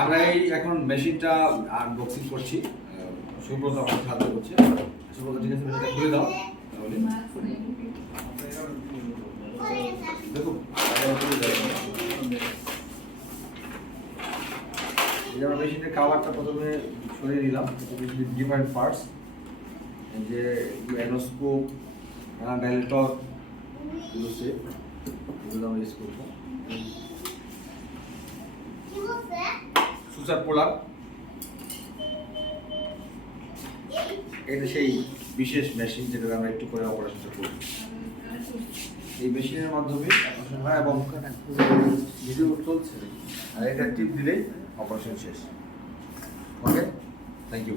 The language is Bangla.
আমরা এই এখন মেশিনটা আনবক্সিং করছি। সুব্রত আমাদের সাহায্য করছে। সুব্রত ঠিক আছে, মেশিনটা খুলে দাও তাহলে দেখো আমরা মেশিনের কাভারটা প্রথমে সরিয়ে দিলাম। ডিফারেন্ট পার্টস, যে অ্যানোস্কোপ, ডাইলেটর, এগুলো আমরা ইউজ করবো। সুসার পোলার, এটা সেই বিশেষ মেশিন যেটা আমরা একটু করে অপারেশনটা করব। এই মেশিনের মাধ্যমে অপারেশন হয় এবং ভিডিও চলছে, আর এটা টিপ দিলেই অপারেশন শেষ। ওকে, থ্যাংক ইউ।